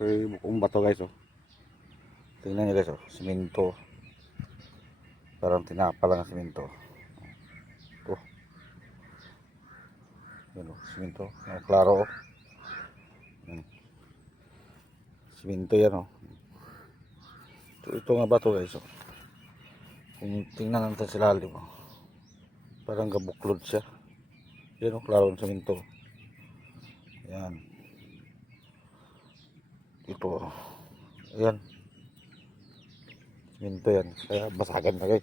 buong bato guys oh. Tingnan nyo guys oh, simento. Parang tinapa lang ang simento. Ito. Yan oh, simento. Klaro oh. Simento yan oh. Ito nga bato guys oh. Kung tingnan natin sa lalim oh. Parang gabuklod siya. Yan oh, klaro ang simento. Yan. Ito oh. Ayan. Simento yan. Kaya basagan na guys.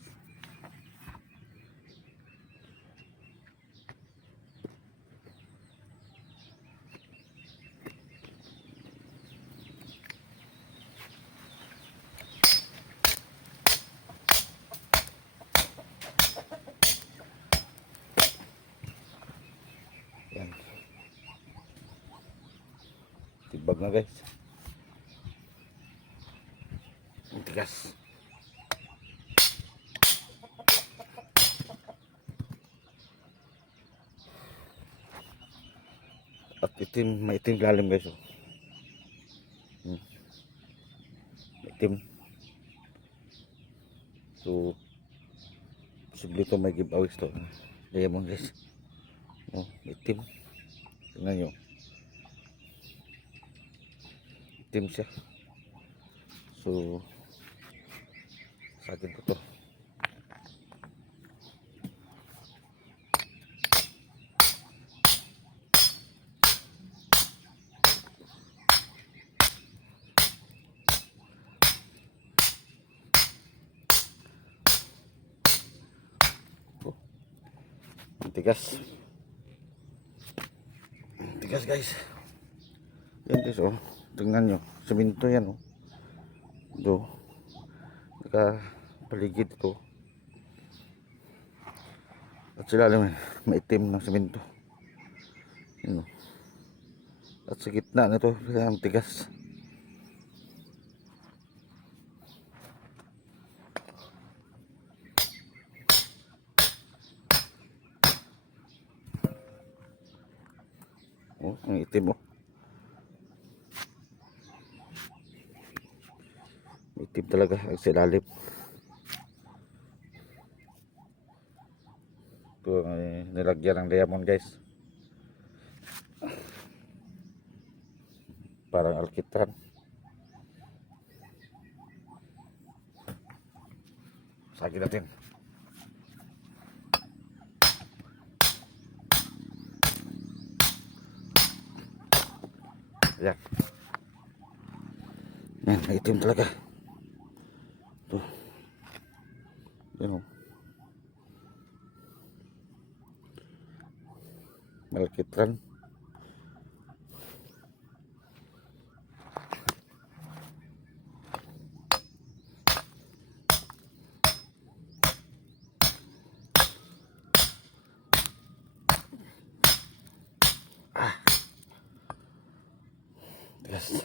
Yan. Tibag na guys. Ang tigas. At itim, maitim lalim guys oh. Maitim. So posible ito may giveaways to. Diamond guys. Oh, maitim. Tingnan nyo. Itim siya. So sa akin to. Tigas. Tigas guys. Yan guys oh. Tingnan nyo. Simento yan oh. Ito. Naka paligid ito. At sila alam maitim ng simento. Yan oh. At sa gitna na ito. Ang tigas. Oh, ang itim oh. Itim talaga ang silalim. Ito ang nilagyan ng diamond guys. Parang alkitran. Sagin natin. Ayan. Yan, itim talaga. Ito. Yan o. Malkitran. Yes.